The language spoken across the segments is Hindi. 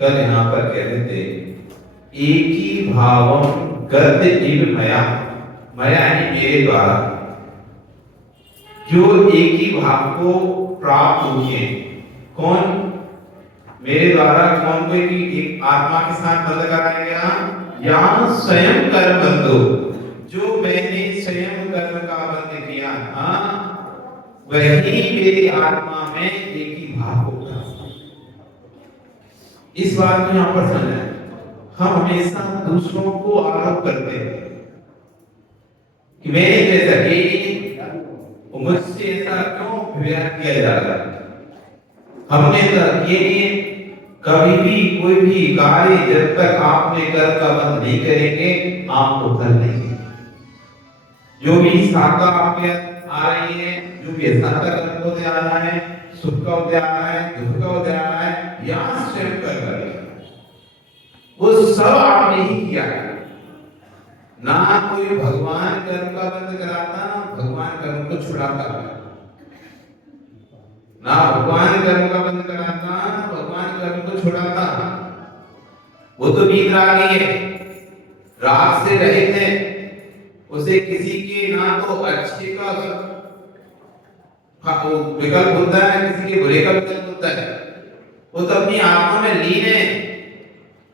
कल यहाँ पर कहते थे एक ही भावम गत इव मया, मया यानी मेरे द्वारा, जो एक ही भाव को प्राप्त हुए। कौन? मेरे द्वारा कौन को एक आत्मा के साथ बंध कराया गया, या स्वयं कर्म बंधो, जो मैंने स्वयं कर्म का बंध किया था वही मेरी आत्मा में एक ही भाव होगा। इस बात को यहाँ पर समझना है। हम हमेशा दूसरों को आरोप करते हैं कि मैंने जैसा कि मुझसे ऐसा क्यों व्यवहार किया जा रहा है। हमने ये कभी भी कोई भी कार्य जब तक आपने कर्म का बंध नहीं करेंगे आपको फल नहीं। जो भी साधना आपके आ रही है, जो भी साधना कर्म होते आ रहा है, सुख का होते आ रहा है, दुख का होते आ रहा है, या स्वयं कर रहे हैं, वो सब आपने ही किया है। ना कोई भगवान कर्म का बंध कराता, ना भगवान कर्म को छुड़ाता। ना भगवान कर्म का बंध कराता, ना भगवान कर्म को छुड़ाता। वो तो नींद रागी है, राग से रहित है। उसे किसी के ना तो अच्छे का विकल्प होता है, किसी के बुरे का विकल्प होता है। वो तो अपनी आत्मा में लीन है।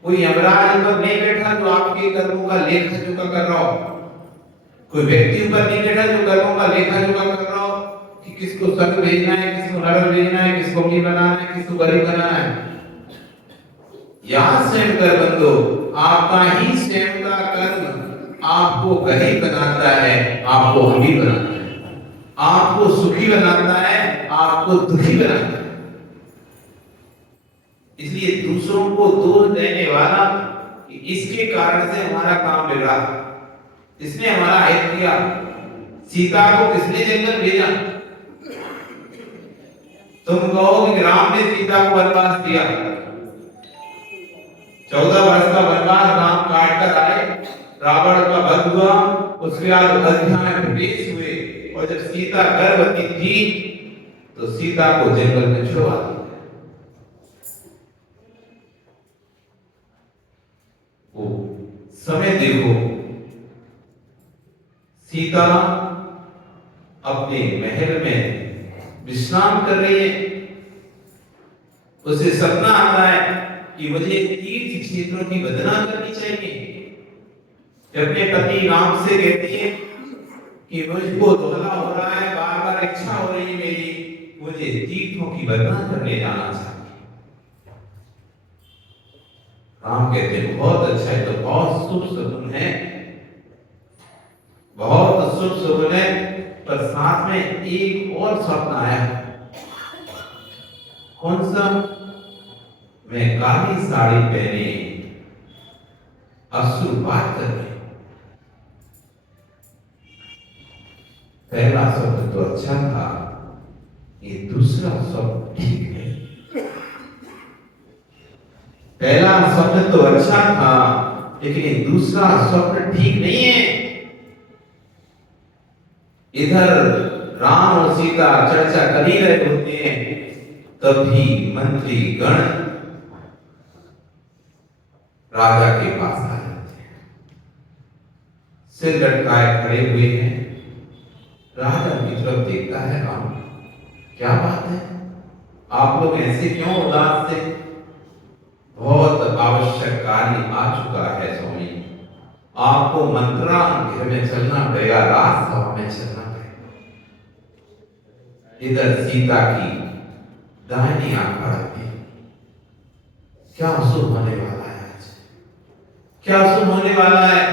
कोई यमराज ऊपर नहीं बैठा जो आपके कर्मों का लेखा जोखा कर रहा हो। कोई व्यक्ति ऊपर नहीं बैठा जो कर्मों का लेखा जोखा कर रहा हो कि किसको स्वर्ग भेजना है, किसको नरक भेजना है, किसको अमीर बनाना है, किसको गरीब बनाना है। यहाँ स्वयं कर बंधो, आपका ही स्वयं का कर्म आपको गरीब बनाता है, आपको अमीर बनाता है, आपको सुखी बनाता है, आपको दुखी बनाता है। इसलिए दूसरों को दोष देने वाला कि इसके कारण से हमारा काम बिगड़ा, इसने हमारा हित किया। सीता को किसने जंगल भेजा? तुम कहो कि राम ने सीता को वनवास दिया। 14 वर्ष का वनवास राम काट कर आए, रावण का वध हुआ, उसके बाद अयोध्या में प्रवेश हुए, और जब सीता गर्भवती थी तो सीता को जंगल में छोड़ा दिया। वो समय देखो, सीता अपने महल में विश्राम कर रही है। उसे सपना आता है कि मुझे तीर्थ क्षेत्रों की वंदना करनी चाहिए। अपने पति राम से कहती है कि मुझको धोखा हो रहा है, बार बार इच्छा हो रही है मेरी, मुझे तीर्थों की वंदना करने जाना चाहिए। राम कहते हैं बहुत अच्छा है, तो बहुत शुभ शगुन है, बहुत शुभ शगुन है। पर साथ में एक और स्वप्न आया। कौन सा? मैं काली साड़ी पहने असुर बात कर रहे। पहला स्वप्न तो अच्छा था, ये दूसरा स्वप्न ठीक नहीं। पहला स्वप्न तो अच्छा था, लेकिन ये दूसरा स्वप्न ठीक नहीं है। इधर राम और सीता चर्चा कर ही रहे होते हैं, तभी मंत्री गण राजा के पास आ जाते हैं, सिर लटकाए खड़े हुए हैं। राजा की तरफ देखता है, राम क्या बात है, आप लोग ऐसे क्यों उदास थे? बहुत आवश्यक कार्य आ चुका है स्वामी, आपको मंत्रा घर में चलना पड़ेगा, राजसभा में चलना पड़ेगा। इधर सीता की दाहिनी आंख बढ़ती, क्या शुभ होने वाला है आज, क्या शुभ होने वाला है?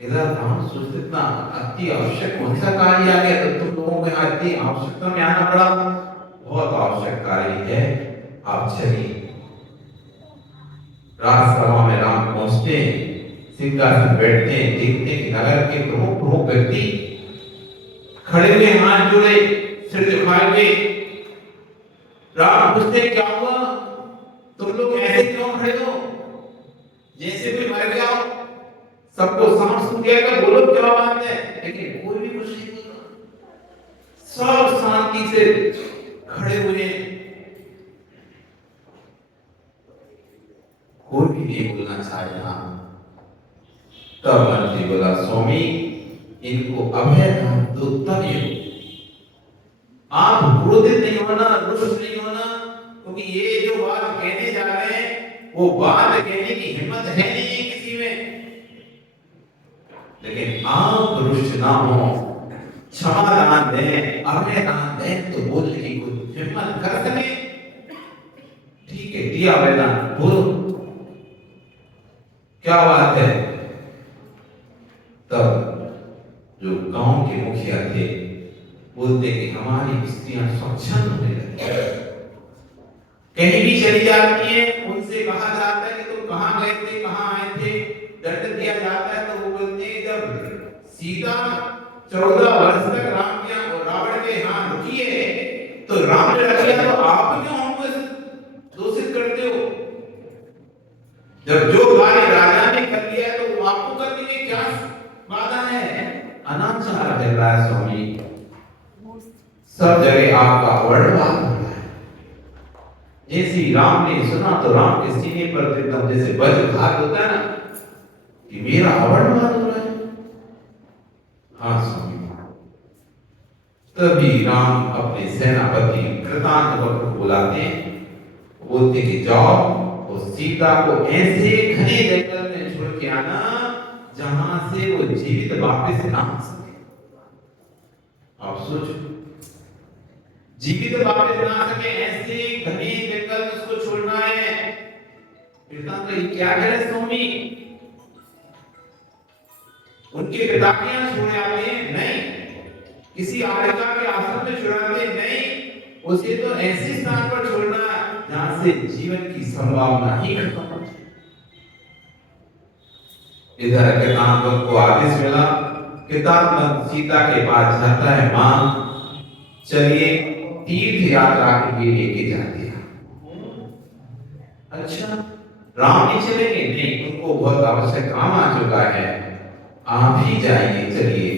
इधर राम सोचते इतना अति आवश्यक कौन सा कार्य आ गया, तो तुम लोगों में अति आवश्यकता में आना पड़ा। बहुत आवश्यक कार्य है, आप चलिए। राजसभा में राम पहुंचते हैं, सिंहासन बैठते हैं, देखते हैं कि नगर के प्रमुख प्रमुख व्यक्ति खड़े हुए, हाथ जोड़े, सिर झुकाए हुए। राम पूछते क्या हुआ, तुम लोग ऐसे क्यों खड़े हो, जैसे कोई मर गया हो? सबको सांस सूख गया क्या? बोलो क्या बात है? लेकिन कोई भी कुछ नहीं बोला, सब शांति से खड़े हुए। कोई भी नहीं बोलना चाहेगा। तब मंत्री बोला, स्वामी इनको अभय दान दो तब ये, आप क्रोधित नहीं होना, रुष्ट नहीं होना, क्योंकि ये जो बात कहने जा रहे हैं वो बात कहने की हिम्मत है नहीं किसी में। लेकिन आप रुष्ट ना हो, क्षमा दान दें, अभय दान दें, तो बोलने की कुछ हिम्मत कर सके। ठीक है, दिया वैदान, बोलो क्या बात है। तब जो गांव के मुखिया थे बोलते कि हमारी स्त्रियां स्वच्छंद होने लगी, कहीं भी चली जाती है, उनसे कहा जाता है कि तुम कहां गए थे, कहां आए थे, दंड दिया जाता है। तो वो बोलते हैं जब सीता 14 वर्ष तक राम के और रावण के यहाँ रुकी है तो राम ने रख लिया, तो आप क्यों हमको दोषित करते हो? जब जो कार्य राजा ने कर लिया तो वो आपको करने में क्या बाधा है? अनाचार कर रहा है स्वामी, सब जगह आपका वर्णवाद हो रहा है। जैसे राम ने सुना तो राम के सीने पर एकदम जैसे वज्रघात होता है ना, कि मेरा वर्णवाद हो रहा है। हाँ स्वामी। तभी राम अपने सेनापति कृतांतवर्त को बुलाते हैं, बोलते कि जाओ और सीता को ऐसे घने जंगल में छोड़ के आना जहां से वो जीवित वापस ना आ सके। आप सोचो, जीवित वापस ना आ सके, ऐसे घने जंगल में उसको छोड़ना है। कृतांत क्या करे स्वामी? उनके पिता के यहाँ छोड़े आते हैं? नहीं। किसी आर्यका के आश्रम में छुड़ाते? नहीं। उसे तो ऐसे स्थान पर छोड़ना जहां से जीवन की संभावना ही खत्म हो जाए। इधर कृतांत को आदेश मिला, कृतांत सीता के पास जाता है, मां चलिए तीर्थ यात्रा के लिए लेके जाते हैं। अच्छा, राम नहीं चलेंगे? नहीं, उनको बहुत आवश्यक काम आ चुका है, आप ही जाइए, चलिए।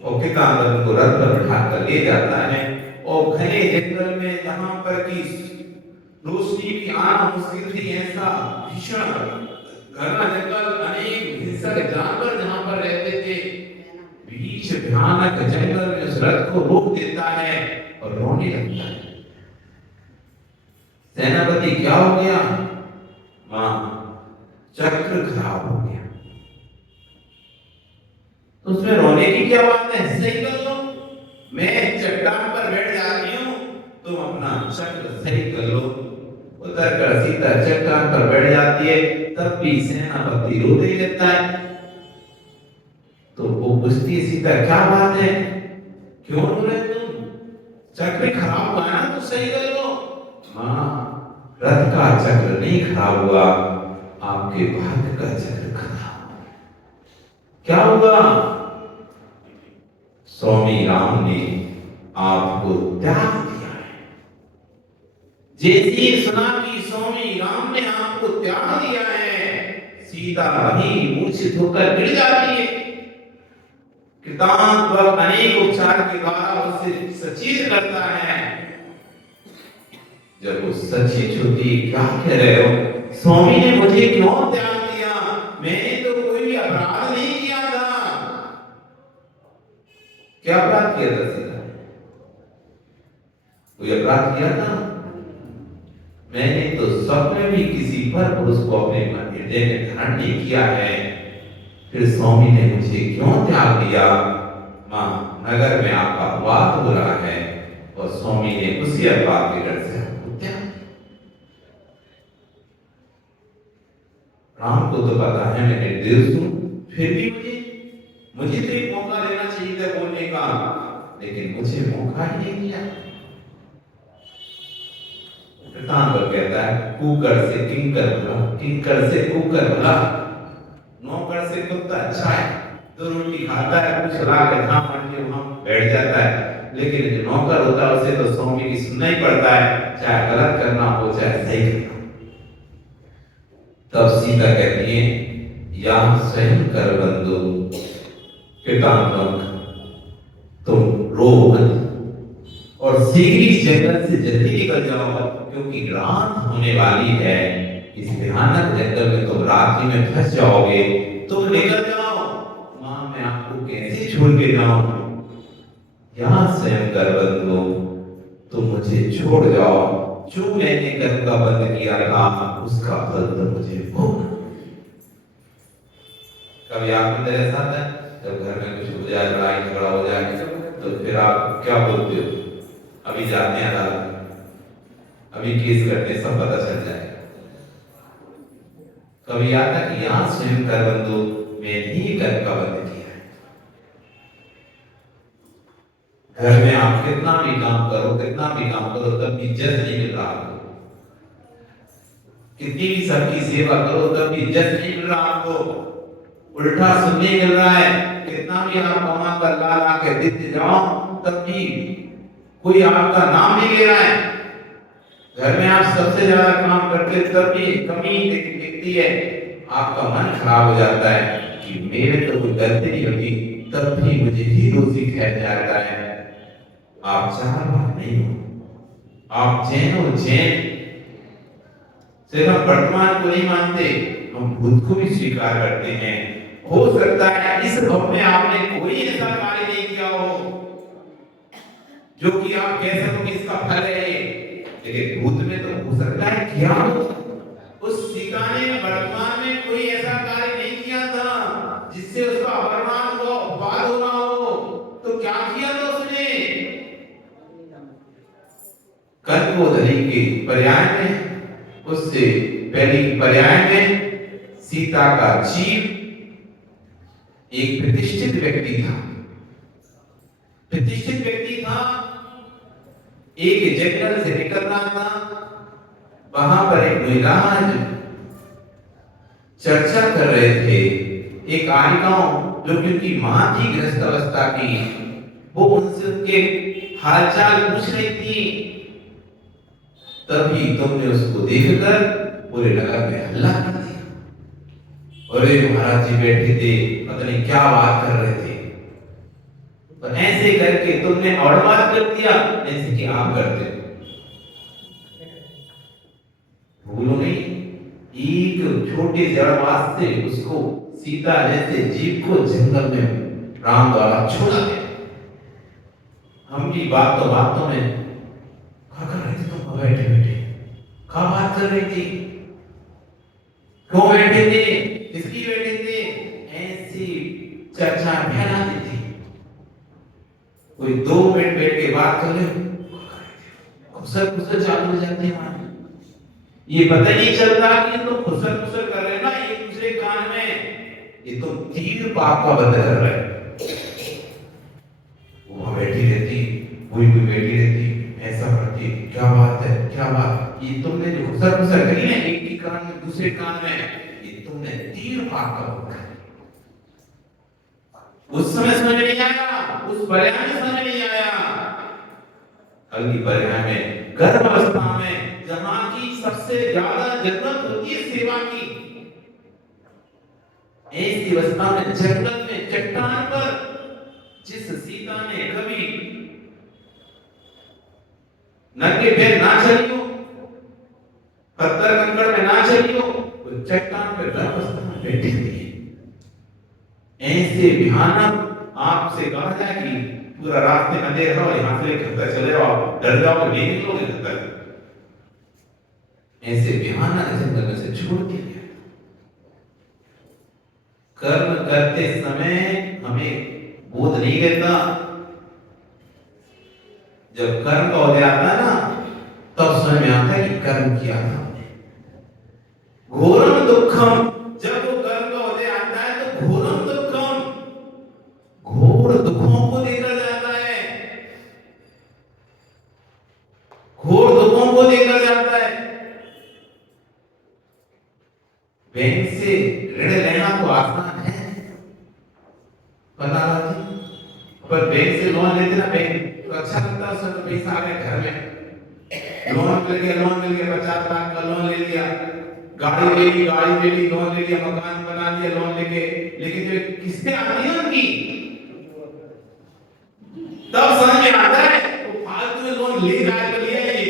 और कृतांत को रथ पर बिठा कर ले जाता है और घने जंगल में जहां पर की रोशनी भी आना मुश्किल थी, ऐसा भीषण घना जंगल, अनेक हिंसक जानवर जहां पर रहते थे, बीच भयानक जंगल में उस रथ को रोक देता है और रोने लगता है। सेनापति क्या हो गया? मां, चक्र खराब हो गया। तो उसमें रोने की क्या बात है? सही कर लो, मैं चट्टान पर बैठ जाती हूँ, तुम अपना चक्र सही कर लो। उतर कर सीता चट्टान पर बैठ जाती है, तब भी सेनापति रोते ही रहता है। तो वो पूछती है, सीता क्या बात है, क्यों रो रहे तुम? चक्र खराब हुआ ना, तो सही कर लो। मां, रथ का चक्र नहीं खराब हुआ, आपके भाग्य का चक्र खराब हुआ। क्या हुआ? स्वामी राम ने आपको त्याग दिया है। जैसे सुना कि स्वामी राम ने आपको त्याग दिया है, सीता वही मूर्छित होकर गिर जाती है। कृतांत वह अनेक उपचार के द्वारा उसे सचेत करता है। जब वो सचेत होती, क्या कह रहे हो? स्वामी ने मुझे क्यों त्याग दिया? मैंने तो कोई भी अपराध नहीं किया था। क्या अपराध किया था सीता? कोई अपराध किया था? मैंने तो स्वप्न में भी किसी पर पुरुष को अपने हृदय में धारण नहीं किया है, फिर स्वामी ने मुझे क्यों त्याग दिया? मां, नगर में आपका अपवाद हो रहा है और स्वामी ने उसी अपवाद के डर से हमको त्याग। राम को तो पता है मैं निर्दोष हूं, फिर भी मुझे तो एक मौका देना चाहिए था बोलने का, लेकिन मुझे मौका ही नहीं दिया। कृतांत कहता है, कुकर से किंकर भला, किंकर से कुकर भला। नौकर से कुत्ता अच्छा है, दो रोटी खाता है, कुछ ला के जहां पड़ती वहां बैठ जाता है, लेकिन जो नौकर होता है उसे तो स्वामी की सुनना ही पड़ता है, चाहे गलत करना हो चाहे सही करना। तब सीता कहती है, या स्वयं कर बंधु। कृतांत, तुम रो मत और शीघ्र इस जंगल से जल्दी निकल जाओ, क्योंकि रात होने वाली है इस भयानक जंगल में तुम रात्रि में फंस जाओगे, तुम निकल जाओ, मां मैं आपको कैसे छोड़ के जाऊं? यहाँ स्वयं कर बंद हो, तुम मुझे छोड़ जाओ, जो मैंने कर्म का बंद किया था उसका फल तो मुझे भोगना। कभी आप अंदर ऐसा आता है जब घर में कुछ हो जाए, लड़ाई झगड़ा हो जाए, तो फिर आप क्या बोलते हो? अभी जाते हैं अदालत, अभी केस करते हैं, सब पता चल जाए। कभी आता कि यहाँ स्वयं कर बंदो, मैंने ही कर्म का बंद किया है। घर में आप कितना भी काम करो, कितना भी काम करो, तब भी इज्जत नहीं मिल रहा आपको। कितनी भी सबकी सेवा करो, तब भी इज्जत नहीं मिल रहा आपको, उल्टा सुनने मिल रहा है। कितना भी आप कमा कर ला ला के देते जाओ, तब भी कोई आपका नाम नहीं ले रहा है। घर में आप सबसे ज्यादा काम करते, तब भी कमी दिखती है। आपका मन खराब हो जाता है कि मेरे तो कोई गलती नहीं होती, तब भी मुझे ही दोषी ठहराया जाता है। आप चार बार नहीं हो, आप जैन हो जैन। सिर्फ हम वर्तमान को नहीं मानते, हम भूत को भी स्वीकार करते हैं। हो सकता है इस भव में आपने कोई ऐसा कार्य नहीं किया हो जो कि आप कह सको कि इसका फल है, लेकिन भूत में तो हो सकता है किया हो। उस सीता ने वर्तमान में कोई ऐसा कार्य नहीं किया था जिससे उसका अपमान हो, अपवाद हो रहा हो, तो क्या किया था उसने? कल्पोदरी के पर्याय में, उससे पहले पर्याय में सीता का जीव एक प्रतिष्ठित व्यक्ति था, प्रतिष्ठित व्यक्ति था। एक जंगल से निकल रहा था, वहां पर एक महिलाज चर्चा कर रहे थे। एक आर्यगांव जो कि उनकी मां थी गृहस्थ अवस्था की, वो उनसे उनके हालचाल पूछ रही थी। तभी तुमने उसको देखकर पूरे नगर में हल्ला कर दिया। अरे महाराज जी बैठे थे, पता नहीं क्या बात कर रहे थे, तो ऐसे करके तुमने और बात कर दिया जैसे कि आप करते हो। भूलो नहीं, एक छोटे जड़वास से उसको सीता जैसे जीव को जंगल में राम द्वारा छोड़ा गया। हम भी बातों में क्या कर रहे थे? तुम बैठे बैठे क्या बात कर रही थी? क्यों बैठे थे? किसकी बैठे थे? ऐसी चर्चा फैलाती थी। कोई 2 मिनट बैठ के बात कर ले, खुसर चालू हो जाती है वहां। ये पता नहीं चलता कि तुम खुसर कर रहे हैं ना एक दूसरे कान में, ये तो तीर पाप का बंद कर रहे हैं। वो बैठी रहती, कोई बैठी रहती, ऐसा करती, क्या बात है, क्या बात? ये तुमने जो खुसर करी ना एक ही कान में दूसरे कान में, ये तुमने तीर पाप का बंद कर। उस समय समझ नहीं आया, उस पर्याय में समझ नहीं आया। कल की पर्याय में गर्भ अवस्था में जहां की सबसे ज्यादा जरूरत होती है सेवा की, ऐसी अवस्था में जंगल में चट्टान पर जिस सीता ने कभी नंगे पैर ना चली हो, पत्थर कंकड़ में ना चली हो, वो चट्टान पर गर्भ अवस्था में बैठी हुई है। ऐसे भयानक आपसे कहा जाए कि पूरा रास्ते में अंधेरा हो, यहां से घर तक चले जाओ, डर जाओ, नहीं निकलोगे घर तक। ऐसे भयानक जंगल में से छोड़ दिया गया। कर्म करते समय हमें बोध नहीं रहता, जब कर्म का उदय आता है ना, तब समझ में आता है कि कर्म किया था। घोरम दुखम, जब वो कर्म का उदय आता है तो घोरम दुखम, घोर दुखों को देखा जाता है, घोर दुखों को देखा जाता है। बैंक से ऋण लेना तो आसान है, पता नहीं, पर बैंक से लोन लेते ना, बैंक तो अच्छा लगता है, सब पैसा आ गया घर में, लोन मिल गया 50 लाख का लोन ले लिया, गाड़ी ले ली, लोन ले लिया, मकान बना लिया लोन लेके। लेकिन जो किस्तें आती हैं उनकी, तब समझ में आता है वो फालतू में लोन ले जाए तो लिया, ये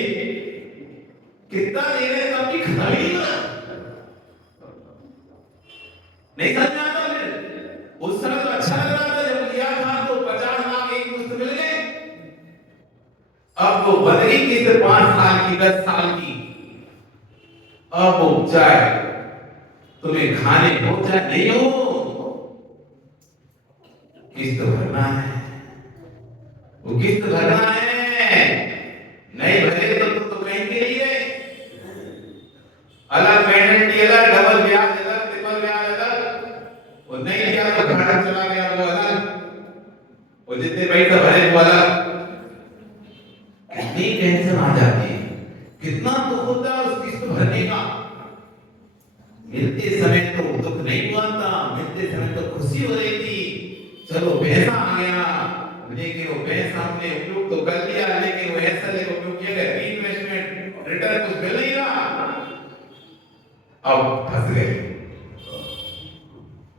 कितना ले रहे हैं, तब भी खरीद नहीं समझ में आता फिर? उस समय तो अच्छा लग रहा था जब लिया था तो 50 लाख एक मुश्त मिल गए। अब वो बदली किस्त 5 साल की 10 साल की, अब वो चाहे तुम्हें खाने हो चाहे नहीं हो, किस्त भरना है, वो किस्त भरना है। नहीं भरे तो तुम तो कहीं के लिए अलग पेनल्टी, अलग डबल ब्याज, अलग ट्रिपल ब्याज अलग, वो नहीं किया तो घाटा चला गया वो अलग, वो जितने पैसा भरे वो अलग। कितनी टेंशन आ जाती है, कितना दुख होता है उस किस्त भरने का। मिलते समय तो दुख नहीं हुआ था, मिलते समय तो खुशी हो रही थी, चलो पैसा आ गया, लेकिन वो पैसा हमने उपयोग तो कर लिया, लेकिन वो ऐसा लेकर उपयोग किया गया, इन्वेस्टमेंट रिटर्न कुछ मिल नहीं रहा, अब फंस गए।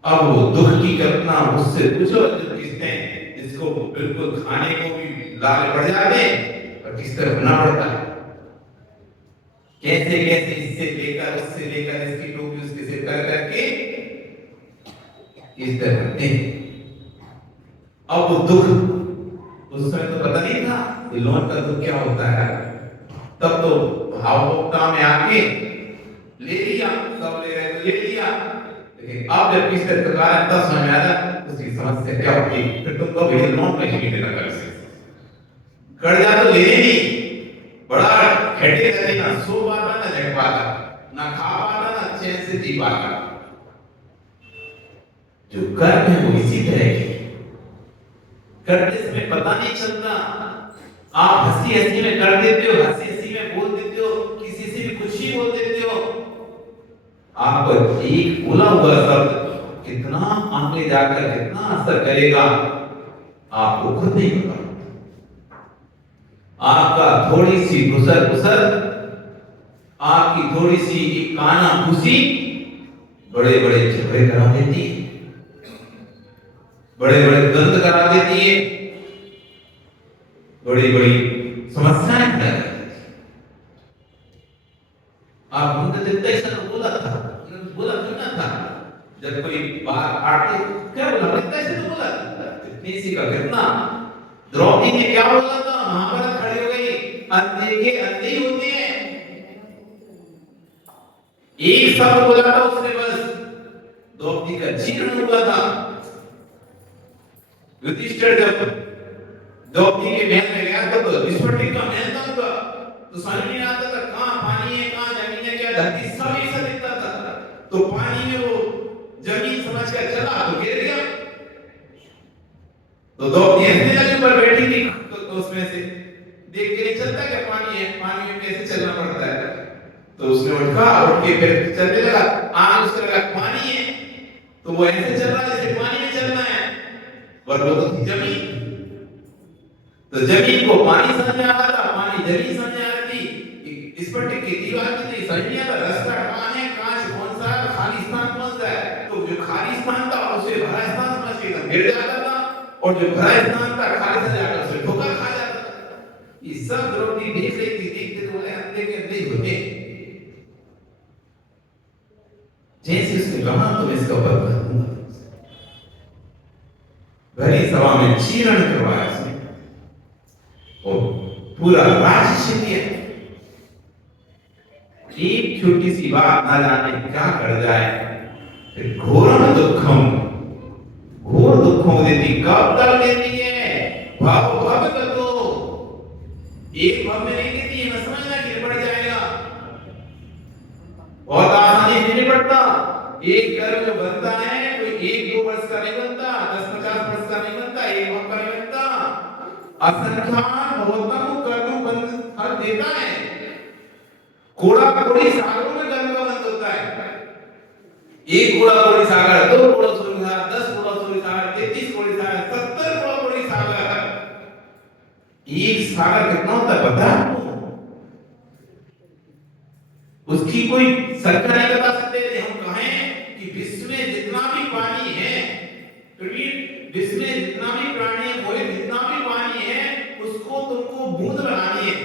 अब वो दुख की कल्पना मुझसे पूछो, जो किस्तें जिसको बिल्कुल खाने को भी लाल पड़ जाते और किस तरह बना पड़ता है, कैसे कैसे इससे लेकर उससे लेकर इसकी टोपी उसके से कर करके इस तरह बनते हैं। अब वो दुख उस समय तो पता नहीं था कि लोन का दुख क्या होता है, तब तो भावुकता में आके ले लिया, सब ले रहे तो ले लिया, लेकिन अब जब किस तरह का है तब समझ आया उसकी समस्या क्या होती, फिर तुमको भी लोन पे ही देना कर से कर्जा तो लेने नहीं, बड़ा हेडेक है, ना सो पाता ना जग पाता, ना खा पाता ना चैन से जी पाता। जो कर्म है वो इसी तरह के करते समय पता नहीं चलता, आप हंसी हंसी में कर देते हो, हंसी हंसी में बोल देते हो, किसी से भी कुछ ही बोल देते हो, आपको एक बोला हुआ शब्द कितना आगे जाकर कितना असर करेगा आपको खुद नहीं पता। आपका थोड़ी सी गुसर गुसर, आपकी थोड़ी सी काना खुशी बड़े बड़े झगड़े करा देती है, बड़े बड़े द्वंद्व करा देती है, बड़ी बड़ी समस्याएं पैदा कर देती है। आप उनका जितना बोला था, बोला सुना था, जब कोई बात आके क्या बोला, कैसे तो बोला इतनी सी का कितना, द्रौपदी ने क्या बोला था, महाभारत खड़ी हो गई, अंधे के अंधे ही होते हैं, एक शब्द बोला था उसने, बस द्रौपदी का जीर्ण हुआ था। युधिष्ठिर जब द्रौपदी के महल में गया था तो विस्फोटक का महल था उनका, तो समझ नहीं आता था कहां पानी है कहां जमीन है, क्या धरती सब ऐसा दिखता था, तो पानी में वो जमीन समझ कर चला तो गिर गया, तो द्रौपदी ऐसे जगह पर बैठी थी तो उसमें से देख के नहीं चलता क्या पानी है, पानी में कैसे चलना पड़ता है, तो उसने उठ के फिर चलने लगा, आगे उसने लगा पानी है, तो वो ऐसे चल रहा जैसे पानी में चलना है, पर वो तो थी जमीन, तो जमीन को पानी समझ में आता था, पानी जमीन समझ में आती, इस पर टिकी दीवार की नहीं समझ नहीं आता, रास्ता कहां है, कांच कौन सा है, खाली स्थान कौन सा है, तो जो खाली स्थान था उसे भरा स्थान समझ के एकदम गिर जाता था, और जो भरा स्थान था खाली से जाकर उसे ठोकर खा जाता था। ये सब द्रौपदी देख रही थी, देखते तो बोले अंधे के अंधे होते, जैसे उसने कहा तो इसका बदला दूंगा, भरी सभा में चीरण करवाया उसने और पूरा राज्य दिया। एक छोटी सी बात ना जाने क्या कर जाए, फिर घोर दुखम, घोर दुखों देती, कब तक देती है, भाव भव तो एक भव में नहीं देती है, मैं समझना गिर पड़ जाएगा, बहुत आसानी से नहीं पड़ता, एक कर्म जो बनता है कोई 1-2 वर्ष का नहीं बनता, 10-50 वर्ष का नहीं बनता, एक भव का नहीं बनता, असंख्यान बहुतम कर्म बंध हर देता है, कोड़ा कोड़ी सागरों में कर्म का बंध होता है, एक कोड़ा कोड़ी सागर, 2 कोड़ा कोड़ी सागर, 10 कोड़ा कोड़ी सागर, 33 कोड़ी सागर, 70 कोड़ा कोड़ी सागर, एक सागर कितना होता है पता है? उसकी कोई संख्या नहीं बता सकते, हम कहें कि विश्व में जितना भी पानी है, विश्व में जितना भी प्राणी है, वो जितना भी पानी है, उसको तुमको बूंद बनानी है,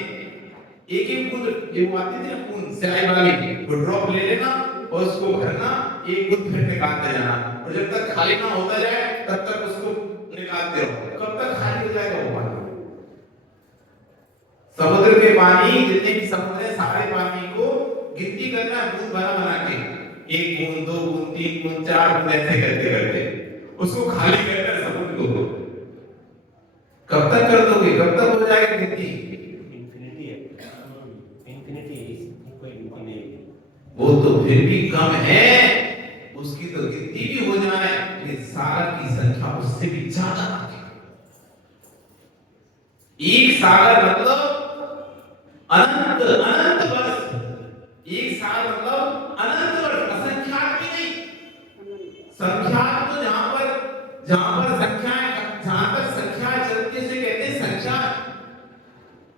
एक एक बूंद, ये वो आती थी ना बूंद स्याही वाली, वो ड्रॉप ले लेना और उसको भरना, एक बूंद फिर निकालते जाना, और जब तक खाली ना होता जाए तब तक उसको निकालते रहो। कब तक खाली हो जाएगा वो पानी? समुद्र के पानी, जितने भी समुद्र है, सारे पानी को गिनती करना है, बूंद बना बना के, एक बूंद, दो बूंद, तीन बूंद, चार बूंद, ऐसे करते करते उसको खाली करना है समुद्र को। कब तक कर दोगे? कब तक हो जाएगा गिनती? वो तो फिर भी कम है, उसकी तो गिनती भी हो जाए, लेकिन सागर की संख्या उससे भी ज्यादा है। एक सागर मतलब अनंत अनंत वर्ष, एक सागर मतलब अनंत वर्ष, असंख्यात भी नहीं। संख्यात तो जहां पर संख्याएं, जहां तक संख्याएं चलती है उसे कहते हैं संख्या।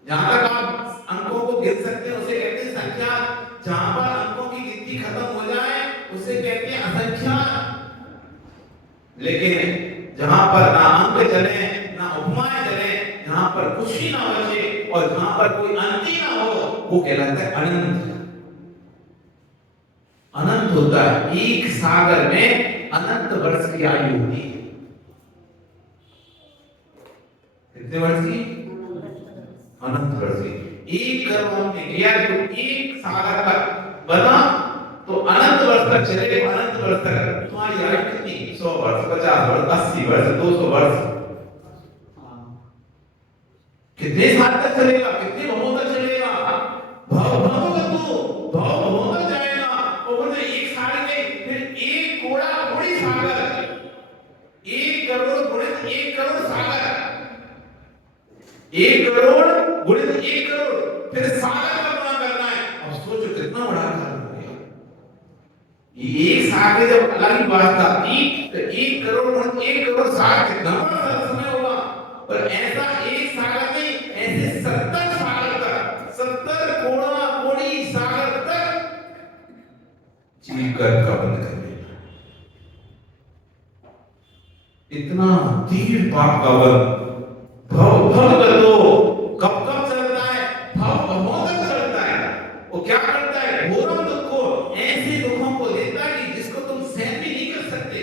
जहां तक आप अंकों को गिन सकते हैं उसे कहते हैं संख्या। जहां पर अंकों की गिनती खत्म हो जाए उसे कहते हैं असंख्या। लेकिन जहां पर ना अंक चले, ना उपमाएं चले, जहां पर कुछ ही ना बचे और जहां पर कोई अंत ही ना हो, वो कहलाता है अनंत। अनंत होता है, एक सागर में अनंत वर्ष की आयु होती है। कितने वर्ष की? अनंत वर्ष की। एक कर्म हमने किया तो एक सागर का बना तो अनंत वर्ष तक चले। अनंत वर्ष तक तुम्हारी आयु कितनी? 100 वर्ष, 50 वर्ष, 80 वर्ष, 200 वर्ष, कितने साल तक चलेगा? कितने भवों तक चलेगा? भवों तक जाएगा। और बोले एक साल में फिर एक कोड़ा कोड़ी सागर, 1 करोड़ गुणित 1 करोड़ सागर, 1 करोड़ गुणित 1 करोड़, फिर सागर का गुणा करना है। अब सोचो कितना बड़ा काम हो गया। एक सागर जब अलग ही बात आती तो 1 करोड़ गुणित 1 करोड़ सागर कितना बड़ा समय होगा। और ऐसा एक सागर नहीं, ऐसे 70 सागर तक, 70 कोड़ा कोड़ी सागर तक जीव कर का बंद कर देता है। इतना तीव्र पाप का बंद। भव गतो कब कब चलता है? भवों तक चलता है। वो क्या करता है? घोरम दुख को, ऐसे दुखों को देता है कि जिसको तुम सहन भी नहीं कर सकते।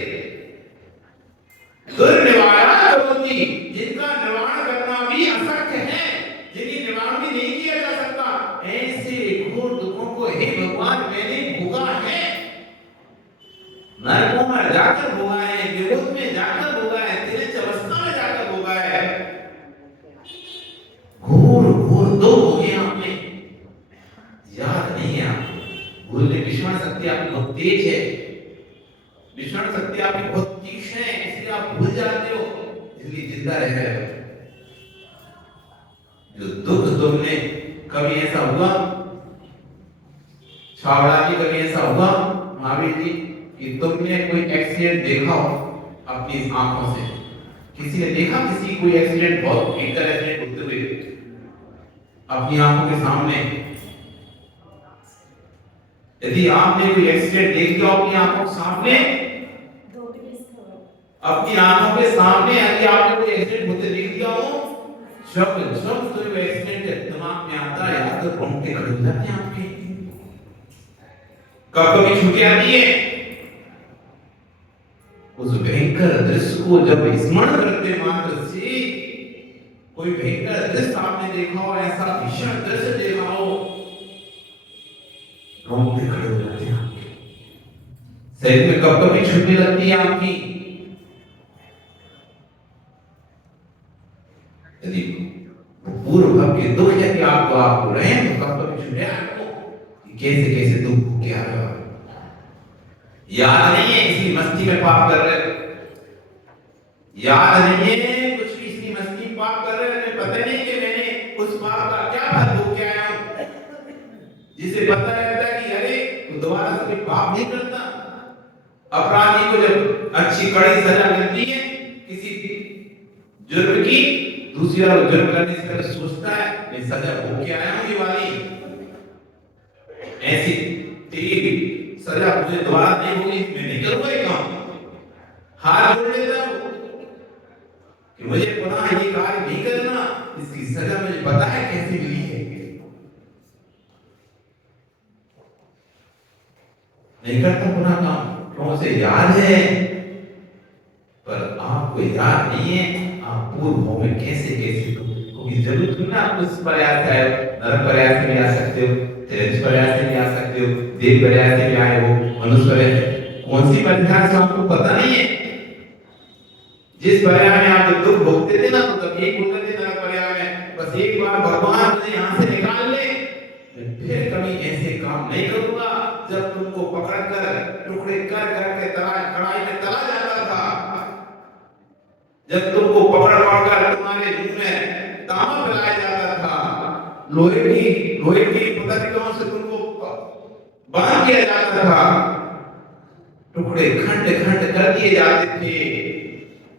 दुर्निवारण करोति, जिनका निवारण करना भी अशक्य है, जिन्हें निवारण भी नहीं किया जा सकता, ऐसे घोर दुखों को हे भगवान मैंने भोगा है। नरकों में जाकर भोगा है, विभूत में जाकर भोगा है, तिरछ अवस्था में जाकर भोगा है। घोर घोर दुख हो गए आपने, याद नहीं है आपको। भूलने विस्मरण शक्ति आपकी बहुत तेज है, विस्मरण शक्ति आपकी बहुत तीक्ष्ण है, इसलिए आप भूल जाते हो, इसलिए जिंदा रह रहे हो। जो दुख तुमने, कभी ऐसा हुआ छावड़ा जी, कभी ऐसा हुआ महावीर जी कि तुमने कोई एक्सीडेंट देखा हो अपनी आंखों से? किसी ने देखा किसी कोई एक्सीडेंट, बहुत भयंकर एक्सीडेंट होते हुए अपनी आंखों के सामने? यदि आपने कोई एक्सीडेंट देख लिया अपनी आंखों के सामने, अपनी आंखों के सामने यदि आपने कोई एक्सीडेंट होते देख लिया हो, जब तो ये एक्सीडेंट दिमाग में आता है या तो रोंगटे खड़े हो जाते हैं आपके। कब कभी छूटे आती है उस भयंकर दृश्य को, जब स्मरण करते मात्र से कोई भयंकर दृश्य आपने देखा हो, ऐसा भीषण दृश्य देखा हो, रोंगटे खड़े हो जाते हैं आपके। शरीर में कब कभी छूटने लगती है आपकी। यदि पूर्व भव के दुख यदि आपको रहे तो कब कभी छूटे आपको कि कैसे कैसे दुख हो क्या रहा, याद नहीं है, इसी मस्ती में पाप कर रहे हो। याद नहीं है कुछ भी, इसी मस्ती में पाप कर रहे हो। पता नहीं कि मैंने उस पाप का क्या फल भोग के आया हूं। जिसे पता रहता है कि अरे तो दोबारा से पाप नहीं करता। अपराधी को जब अच्छी कड़ी सजा मिलती है किसी जुर्म की, दूसरी बार जुर्म करने से पहले सोचता है मैं सजा भोग के आया हूं ये वाली, ऐसी तेरी सजा मुझे दोबारा नहीं होगी, मैं नहीं करूंगा ये काम। हाथ जोड़ लेता हूं कि मुझे पुनः ये कार्य नहीं करना, इसकी सजा मुझे पता है कैसे मिली है। नहीं करता बुरा काम, क्यों उसे याद है, पर आपको याद नहीं है आप पूर्व भाव में कैसे कैसे क्योंकि जरूर तुम ना आप उस प्रयास से आए हो, नरक प्रयास से भी आ सकते हो, तेज प्रयास से भी आ सकते हो, देव प्रयास से भी आए हो, मनुष्य प्रयास, कौन सी प्रयास से आपको पता नहीं है। जिस प्रयास में आप दुख भोगते थे ना तो कभी एक बोलते थे नरक प्रयास में बस एक बार भगवान मुझे यहाँ से निकाल ले, मैं फिर कभी ऐसे काम नहीं करूंगा। जब तुमको पकड़कर टुकड़े कर करके कढ़ाई में तला जाता था, जब तुमको पकड़ पकड़ तुम्हारे मुंह में तांबा पिलाया जाता था, लोहे की पतंगों से तुमको बांध दिया जाता था, टुकड़े खंड खंड कर दिए जाते थे,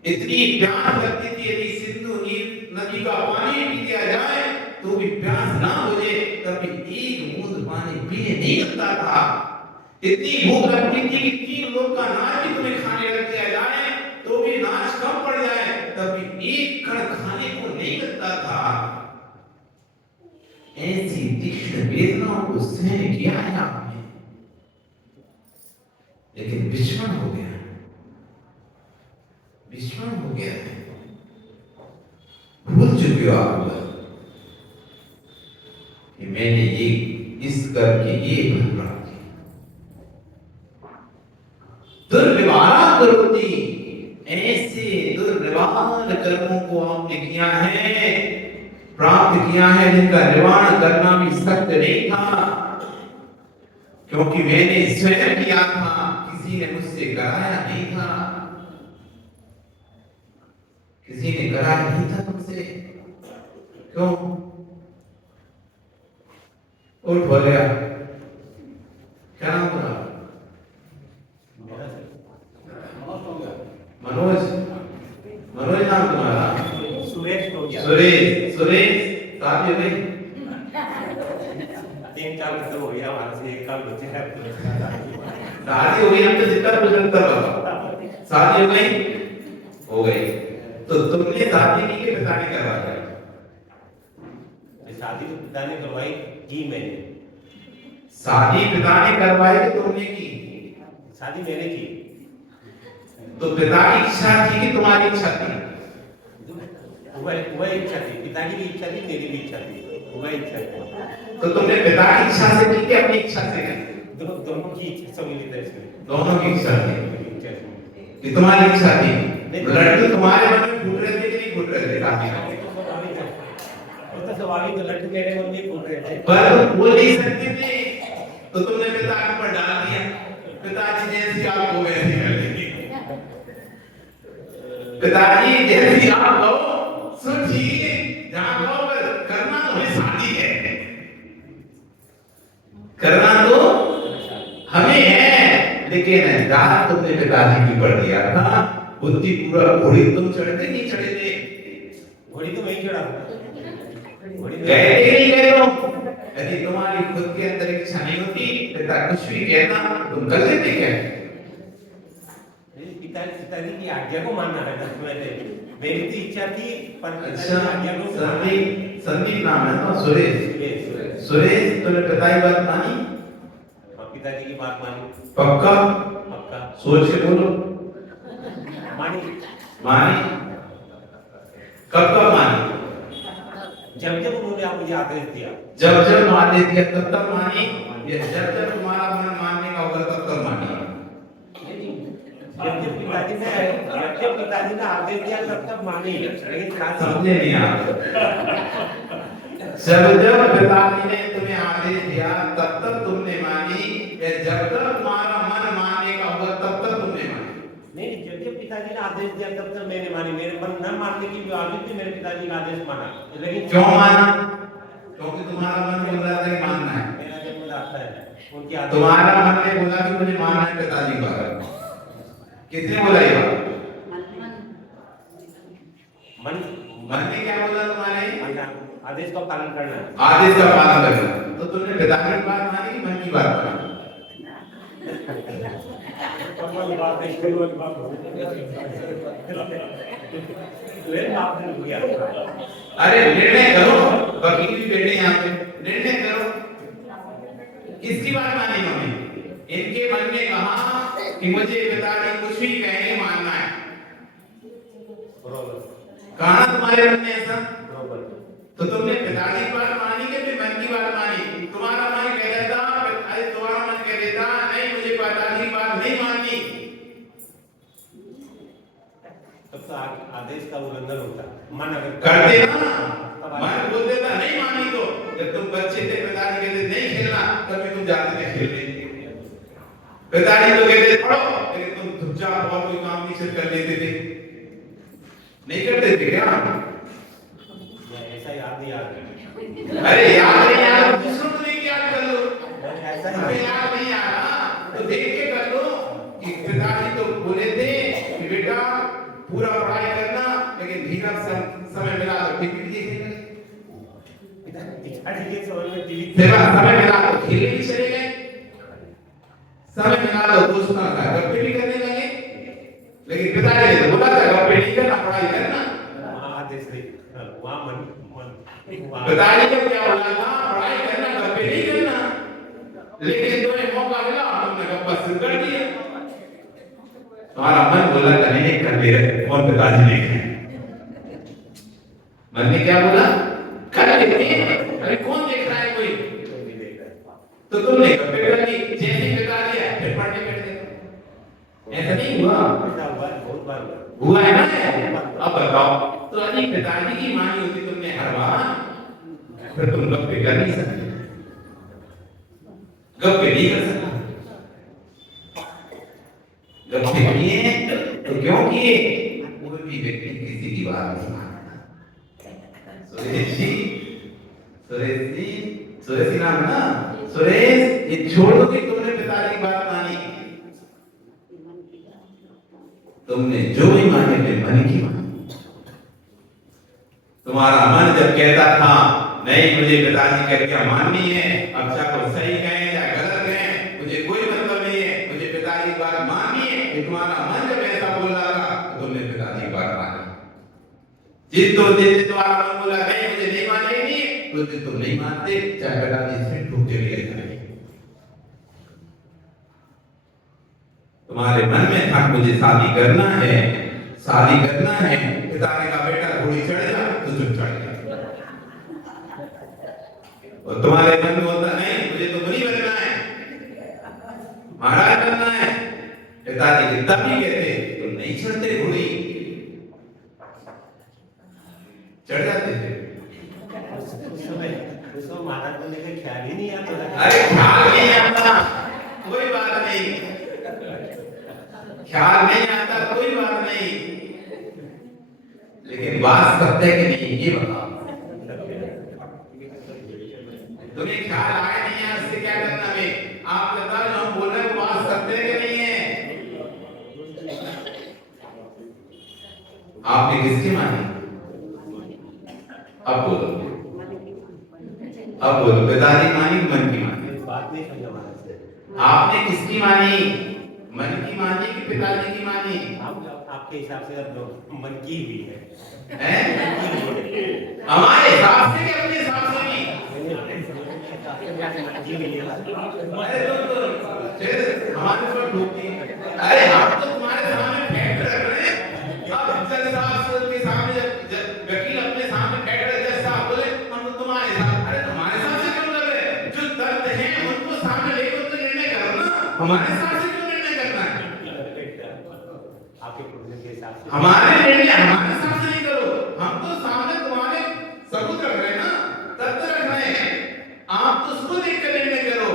इतनी प्यास लगती थी यदि सिंधु नदी का पानी पी लिया जाए तो भी प्यास ना बुझे, कभी एक बूंद पानी पीने नहीं लगता था। इतनी भूख लगती थी कि 3 लोग का नाच भी तुम्हें खाने लग दिया जाए तो भी नाच कम पड़ जाए, तभी एक कण खाने को नहीं लगता था। ऐसी तीक्ष्ण वेदनाओं को सहन किया है आपने, लेकिन विस्मरण हो गया, विस्मरण हो गया है, भूल चुके हो आप कि मैंने ये इस करके ये फल प्राप्त किया। दुर्व्यवहार करोति, ऐसे दुर्व्यवहार कर्मों को आपने किया है, प्राप्त किया है, जिनका निवारण करना भी सख्त नहीं था, क्योंकि मैंने स्वयं किया था, किसी ने मुझसे कराया नहीं था, किसी ने कराया नहीं था तुमसे। क्यों उठ बोलिया, क्या नाम तुम्हारा? मनोज, मनोज नाम तुम्हारा? सुरेश हो गया। सुरेश, सुरेश शादी हो गई? 3 साल खत्म हो गया, हमारे से 1 साल बचे हैं। शादी हो गई, हम तो जितना बुजुर्ग था शादी हो गई, हो गई, तो तुमने शादी की के पिता ने करवाया? शादी तो पिता ने करवाई की, मैंने शादी पिता ने करवाई कि तुमने की? शादी मैंने की। तो पिता की इच्छा थी कि तुम्हारी इच्छा थी? वह इच्छा थी, पिता की भी इच्छा थी, मेरी भी इच्छा थी, वह इच्छा थी। तो तुमने पिता की इच्छा से की कि अपनी इच्छा से की? दोनों की इच्छा सम्मिलित है इसमें। दोनों की इच्छा थी कि तुम्हारी इच्छा थी, लड्डू तुम्हारे मन में फूट रहे थे कि नहीं फूट रहे थे? शादी में तो स्वाभाविक लड्डू मेरे मन में फूट रहे थे, पर वो नहीं सकते थे, तो तुमने पिता के ऊपर डाल दिया, पिताजी जैसी आपको वैसी कर दी, पिताजी जैसी आप हो सो ठीक है, जहां कहो पर करना तो हमें शादी है, करना तो हमें है, लेकिन दाद तुमने पिताजी की पढ़ दिया था, बुद्धि पूरा घोड़ी तुम चढ़ते नहीं चढ़े थे? घोड़ी तो मैं ही चढ़ा, घोड़ी गए नहीं गए हो, यदि तुम्हारी खुद के अंदर इच्छा नहीं होती, पिता कुछ भी कहना तुम कर लेते क्या? पिताजी की आज्ञा को मानना है ना, मेरी तो इच्छा थी पर अच्छा, आज्ञा को संदीप नाम है ना? सुरेश, सुरेश तुमने पिता की बात मानी? पिताजी की बात मानी। पक्का? पक्का। सोच के बोलो। मानी। मानी? कब कब मानी? जब जब उन्होंने आप मुझे आदेश दिया, जब जब आदेश दिया तब तब मानी, या जब जब तुम्हारा मन मानने का होगा तब तब मानी? जब जब पिताजी ने आदेश दिया तब तब मानी, लेकिन समझे नहीं आप? जब जब पिताजी ने तुम्हें आदेश दिया तब तब तुमने मानी, या जब तक तुम्हारा मन मानने का होगा तब तक तुमने मानी? नहीं, जब जब पिताजी ने आदेश दिया तब तक मैंने मानी, मेरे मन न मानने की बावजूद भी मेरे पिताजी का आदेश माना। लेकिन क्यों माना? क्योंकि तुम्हारा मन बोल रहा था कि मानना है, मेरा जन्म आता है उनकी आदेश। तुम्हारा मन ने बोला कि मुझे मानना है पिताजी का, किसने बोला ये बात? मन ने क्या बोला तुम्हारे? आदेश का पालन करना, आदेश का पालन करना। तो तुमने पिताजी की बात मानी कि मन की बात मानी? अरे निर्णय करो, वकील भी बैठे यहाँ पे, निर्णय करो, किसकी बात मानी उन्होंने? इनके आपके मन में कहा कि मुझे पिताजी कुछ भी कहेंगे मानना है, बरोबर कहा ना तुम्हारे मन में ऐसा? बरोबर तो तुमने पिताजी की बात मानी कि फिर मन की बात मानी? तुम्हारा मन कह देता, अरे तुम्हारा मन कह देता नहीं मुझे पिताजी की बात नहीं माननी, तब तो आदेश का उल्लंघन होता। मन अगर कर देना, मन बोल देता नहीं मानी। तो जब तुम बच्चे थे पिताजी कहते नहीं खेलना, तभी तुम जाते थे खेलने। पिताजी तो कहते पढ़ो, लेकिन तुम चुपचाप और कोई काम नहीं कर लेते थे, नहीं करते थे क्या? ऐसा याद नहीं याद अरे याद नहीं याद, दूसरों को देख के याद कर लो। ऐसा हमें याद नहीं आ रहा तो देख के कर लो कि पिताजी तो बोले थे कि बेटा पूरा पढ़ाई करना, लेकिन धीरा समय मिला तो टीवी देखेंगे, समय मिला तो खेलने भी चले गए, समय मिला तो दोस्तों का गप्पे भी करने लगे। लेकिन पिताजी ने बोला था गप्पे नहीं करना, पढ़ाई करना। पिताजी ने क्या बोला था? पढ़ाई करना, गप्पे नहीं करना। लेकिन तुम्हें मौका मिला, तुमने गप्पा शुरू कर दिया। तुम्हारा मन बोला था नहीं कर ले रहे, और पिताजी ने मन ने क्या बोला? कर लेते। अरे कौन देख रहा है? कोई तो तुमने गप्पे कर ली, जैसे पिताजी है फिर पढ़ने बैठ गए। ऐसा नहीं हुआ? बहुत बार हुआ है ना? अब बताओ, तो अभी पिताजी की मानी होती तुमने हर बार, फिर तुम गप्पे कर नहीं सकते, गप्पे नहीं कर सकते। गप्पे किए तो क्यों किए? कोई भी व्यक्ति किसी की बात नहीं मानता। सुरेश जी नाम ना, सुरेश ये छोड़ दो कि तुमने पिताजी की बात मानी, तुमने जो भी माने अपने मन की मानी। तुम्हारा मन जब कहता था नहीं मुझे पिताजी कह क्या माननी है, अब चाहे वो सही कहें या गलत कहें मुझे कोई मतलब नहीं है, मुझे पिताजी की बात माननी है, कि तुम्हारा मन जब ऐसा बोल रहा था तो तुमने पिताजी की बात मानी। जिस तो दिन तुम्हारा मन बोला नहीं मुझे नहीं मानेगी, तो दिन तुम नहीं मानते, चाहे पिताजी से ठोके भी लेते। तुम्हारे मन में था मुझे शादी करना है, शादी करना है, पिता ने कहा बेटा घोड़ी चढ़ जा, तो चुप चढ़ जा। और तुम्हारे मन में होता नहीं मुझे तो मुनि बनना है, महाराज बनना है, पिताजी के तब भी कहते तुम नहीं चढ़ते घोड़ी, चढ़ जाते थे। उस समय महाराज को लेकर ख्याल ही नहीं आता। अरे ख्याल नहीं आता कोई बात नहीं, ख्याल नहीं आता कोई बात नहीं, लेकिन बात सत्य कि नहीं ये बताओ। तुम्हें ख्याल आए नहीं है उससे क्या करना है? आप बताओ जो हम बोल रहे हैं बात सत्य कि नहीं है? आपने किसकी मानी? अब बोलो, अब बोलो, पिताजी मानी मन की मानी? बात नहीं समझा महाराज से। आपने किसकी मानी? मन की मानी कि पिताजी की मानी? आपके हिसाब से अब मन की हुई है, हमारे हिसाब से कि अपने हिसाब से भी? हमारे पर ठोकती है। अरे हम तो तुम्हारे सामने फैक्ट रख रहे हैं। अब जज साहब के सामने जब वकील अपने सामने फैक्ट रख जज साहब बोले हम तो तुम्हारे साथ, अरे तुम्हारे साथ से क्यों कर रहे हैं? जो दर्द है उनको सामने लेकर तो निर्णय करो ना, हमारे साथ से क्यों निर्णय करना है? आपके प्रोविजन के हिसाब से हमारे निर्णय हमारे हिसाब से नहीं करो, हम तो सामने तुम्हारे सबूत रख रहे हैं ना, तथ्य रख रहे हैं, आप तो उसको देख कर निर्णय करो।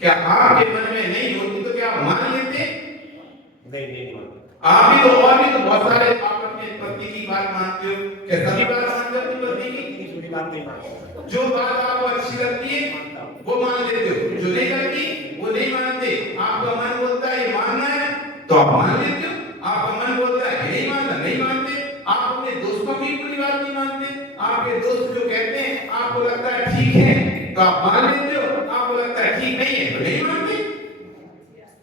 क्या आपके मन में नहीं होती तो क्या आप मान लेते? नहीं आप भी तो और भी तो बहुत सारे आप अपने पति की बात मानते हो, क्या सभी बात मानते हो अपनी पत्नी की? छोटी बात नहीं मानता। जो बात आपको अच्छी लगती है वो मान लेते हो, जो नहीं लगती वो नहीं मानते। आपका मन बोलता है ये मानना है तो आप मान लेते हो, आपका मन बोलता है नहीं मानना, नहीं मानते। आप अपने दोस्तों की पूरी बात नहीं मानते, आपके दोस्त जो कहते हैं आपको लगता है ठीक है तो आप मान लेते हो, आपको लगता है ठीक नहीं है तो नहीं मानते।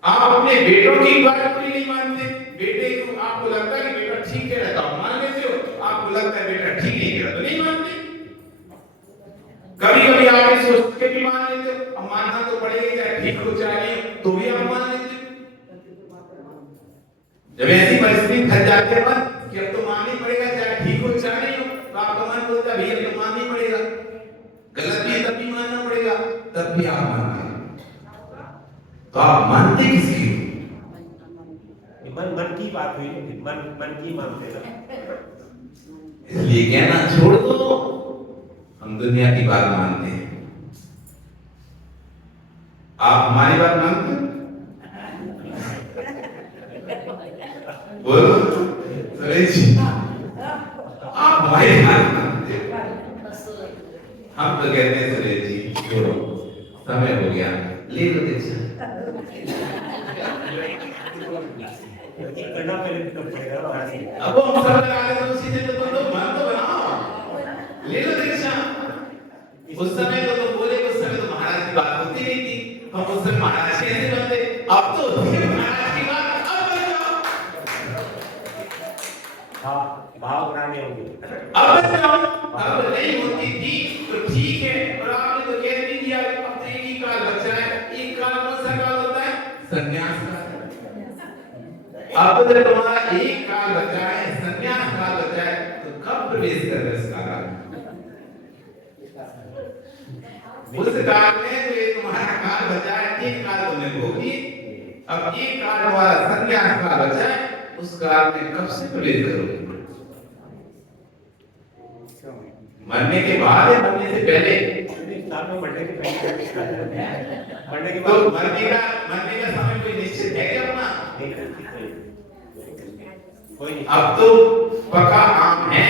आप अपने बेटों की बात पूरी नहीं मानते, बेटे को आपको लगता है कि बेटा ठीक कह रहा है तो आप मान लेते हो, आपको लगता है बेटा ठीक नहीं कह रहा तो नहीं मानते। कभी कभी आप इस सोच के भी मान लेते हो, अब मानना तो पड़ेगा चाहे ठीक हो चाहे नहीं तो भी आप मान लेते हो। जब ऐसी परिस्थिति फंस जाते हैं मन कि अब तो मानना ही पड़ेगा, चाहे ठीक हो चाहे नहीं हो, तो आपका मन बोलता है भैया तो मानना ही पड़ेगा, गलत भी है तब भी मानना पड़ेगा, तब भी आप मानते हैं। तो आप मानते किसकी हो? मन मन की बात हुई ना, मन मन की मानते ना। इसलिए कहना छोड़ दो, हम दुनिया की बात मानते हैं। आप हमारी बात मानते हैं? बोलो सुरेश जी, आप हमारी बात मानते हैं? हम तो कहते हैं सुरेश जी छोड़ो, समय हो गया, ले लो दीक्षा। करना पहले तो पड़ेगा। अब हम सब लगा ले तो उसी से तो मन तो बनाओ, ले लो दीक्षा। उस समय तो तुम बोले, उस समय तो महाराज की बात होती नहीं थी, हम उस समय महाराज कैसे बनते, अब तो होती है महाराज की बात, अब बन जाओ। हाँ, भाव बनाने होंगे। अब बन जाओ, अब नहीं होती थी तो ठीक है, और आपने तो कह भी दिया अब तो एक ही काल बचा है। एक काल कौन सा काल होता है? संन्यास काल। अब जब तुम्हारा एक काल बचा है, संन्यास काल बचा है, तो कब प्रवेश कर रहे इस काल में? उस काल में जो ये तुम्हारा काल बचा है, एक काल तुमने भोगी, अब एक काल तुम्हारा संन्यास काल बचा है, उस काल में कब से प्रवेश करोगे? मरने के बाद या मरने से पहले? मरने के पहले, मरने के तो बाद मरने का समय कोई निश्चित है क्या अपना? कोई नहीं। अब तो पका आम है,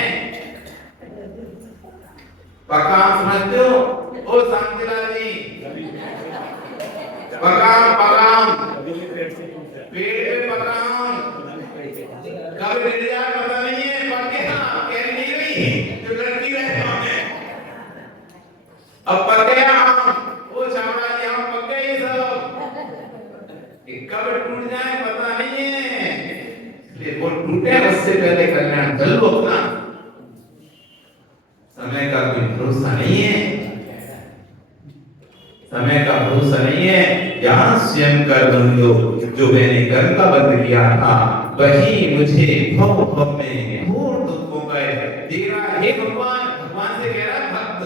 पका आम समझते हो? ओ शांतिलाल जी, पका आम, पेड़ पे पका आम कब गिर जाए पता नहीं है, पके आम कह नहीं रही जो लड़की रहते हैं। अब पके आम, ओ चावड़ा जी आम पक गए सब, कब टूट जाए पता नहीं है, इसलिए वो टूटे उससे पहले कल्याण कर लो अपना। समय का कोई भरोसा नहीं है, समय का भरोसा नहीं है। यहाँ स्वयं कर बंदो, जो मैंने कर्म का बंद किया था वही मुझे भव भव में घोर दुखों का दे रहा है। हे भगवान, भगवान से कह रहा है भक्त,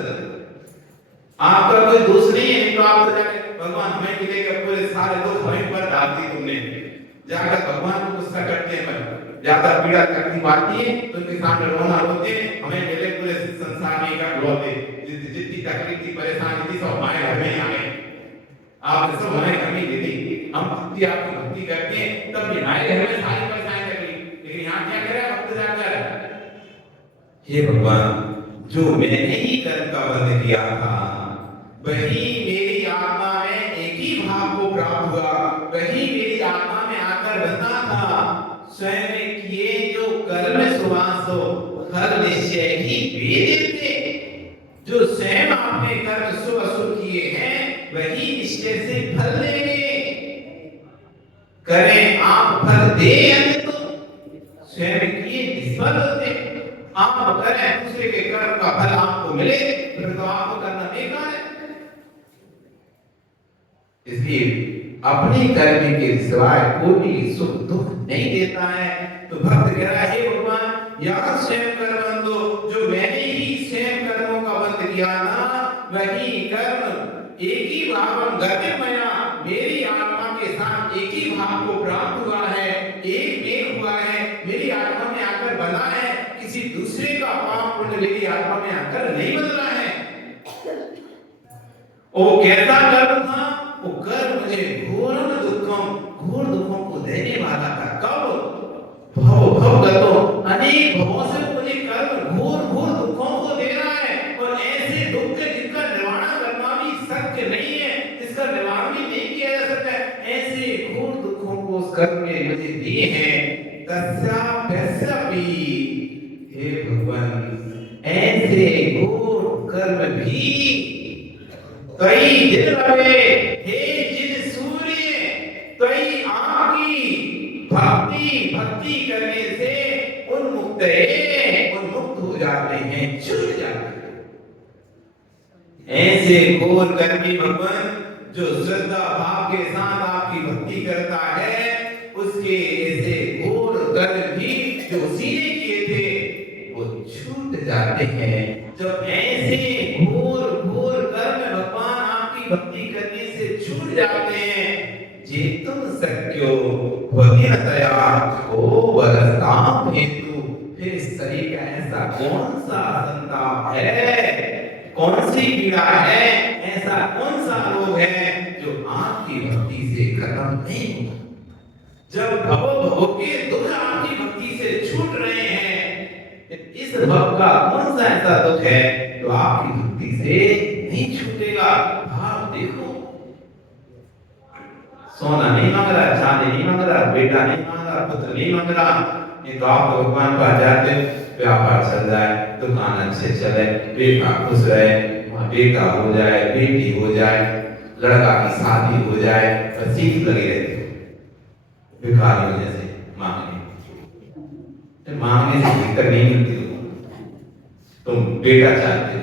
आपका कोई दोष नहीं है, तो आप तो जाके भगवान हमें मिलेगा, पूरे सारे दोष हमें पर डाल दी तुमने, जाकर भगवान को गुस्सा करते हैं, ज्यादा पीड़ा तकलीफ आती है तो उनके सामने रोना रोते हैं, हमें मिले पूरे संसार में एक रोते, जितनी तकलीफ थी परेशानी थी सब हमारे घर में ही आ गए, आपने सब हमारे घर में दे दी, हम भक्ति आपकी भक्ति करते हैं तब भी हमारे घर में सारी परेशानी तकलीफ, लेकिन यहाँ क्या करे भक्त जाकर, हे भगवान जो मैंने ही कर्म का बंद किया था वही मेरी आत्मा में एक ही भाव को प्राप्त हुआ, वही मेरी आत्मा में आकर बंधा था। स्वयं ने किए जो कर्म सुवासो हर निश्चय ही वेदित थे, जो स्वयं आपने कर्म सुअसुर किए हैं वही निश्चय से फल देंगे। करें आप फल दे अन्य तो स्वयं किए निष्फल होते, आप करें दूसरे के कर्म का फल आपको मिले फिर तो आपको करना बेकार है। इसलिए अपने कर्म के सिवाय कोई सुख दुख नहीं देता है। तो भक्त कह रहा है भगवान यहाँ स्वयं कर्म बंदो, जो मैंने ही स्वयं कर्मों का बंद किया ना वही कर्म एक ही भाव गतिमया मेरी आत्मा के साथ एक ही भाव को प्राप्त हुआ है, एक मेल हुआ है, मेरी आत्मा में आकर बना है, किसी दूसरे का पाप पुण्य मेरी आत्मा में आकर नहीं बदला है। वो कैसा कर्म था? वो कर्म मुझे घोर दुखों को देने वाला था। कब? भव गतो, अनेक भवों से मुझे कर्म घोर दुखों को दे रहा है, और ऐसे दुख के जिनका निवारण करना भी शक्य नहीं है, जिसका निवारण भी नहीं किया जा सकता है, ऐसे घोर दुखों को उस कर्म ने मुझे दिए हैं। तस्याप्यस्यापि, हे भगवान ऐसे घोर कर्म भी कई दिन रहे, हे जिन सूर्य कई आपकी भक्ति करने से उन्मुक्त हो जाते हैं, छूट जाते हैं। ऐसे घोर कर्मी भगवान जो श्रद्धा भाव के साथ आप आपकी भक्ति करता है उसके ऐसे घोर कर्म भी जो उसी ने किए थे वो छूट जाते हैं। जब ऐसे घोर घोर कर्म भगवान आपकी भक्ति करने से छूट जाते हैं, जे तुम सक्यो भगीरथया ओ बरसात हेतु, फिर इस शरीर का ऐसा कौन सा संताप है, कौन सी पीड़ा है, ऐसा कौन सा रोग है जो आपकी भक्ति से खत्म नहीं होगा। जब भव भव के दुख आपकी भक्ति से छूट रहे हैं, इस भव का कौन सा ऐसा दुख है जो आपकी भक्ति से नहीं छूटेगा। भाव देखो, सोना नहीं मांग रहा, चांदी नहीं मांग रहा, बेटा नहीं मांग रहा, पुत्र नहीं मांग रहा, ये तो आप भगवान पर जाते, व्यापार चल जाए, दुकान अच्छे चले, बेटा खुश रहे, बेटा हो जाए, बेटी हो जाए, लड़का की शादी हो जाए, बस यही लगे रहते भिखारियों जैसे मांगने से दिक्कत नहीं मिलती। तुम बेटा चाहते,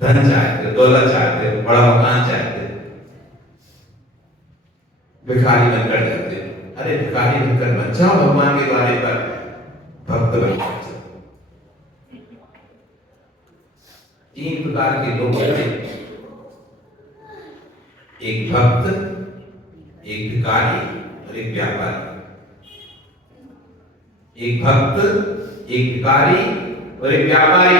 धन चाहते, दौलत चाहते, बड़ा मकान चाहते, भिखारी बनकर जाते। अरे भिखारी बनकर मत जाओ, भगवान के द्वारे पर भक्त बनकर। तीन प्रकार के लोग हैं, एक भक्त, एक भिखारी और एक व्यापारी। एक भक्त, एक भिखारी और एक व्यापारी।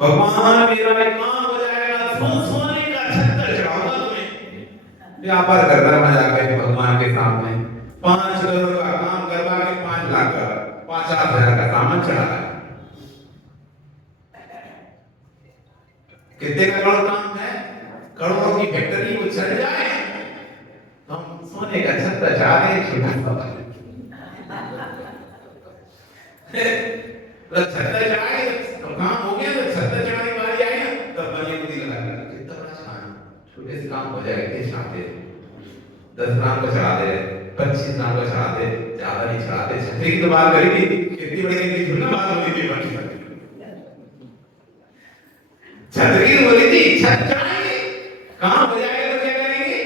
भगवान मेरा काम हो जाएगा, सोने का छत्र चढ़ाऊंगा तुम्हें। व्यापार करना मजा आएगा भगवान के सामने। 5 करोड़ का काम करवा के 5 लाख का 50,000 का सामान चढ़ा। कितने का करोड़ काम है? करोड़ों की फैक्ट्री वो चढ़ जाए, हम सोने का छत्र चढ़ा रहे छोटा तो छत्र चढ़ाए तो काम हो गया। तो छत्र चढ़ाने की बारी आई ना, तब बनिए बुद्धि लगा कितना बड़ा छान, छोटे से काम हो जाएगा। इतने चढ़ाते 10 ग्राम का चढ़ा दे, 25 ग्राम का चढ़ा दे, ज्यादा नहीं चढ़ाते। छतरी की तो बात करेगी, कितनी बड़ी कितनी झूठी बात होती थी। छतरी की बोली थी छत चढ़ाएंगे, काम हो जाएगा तो क्या करेंगे?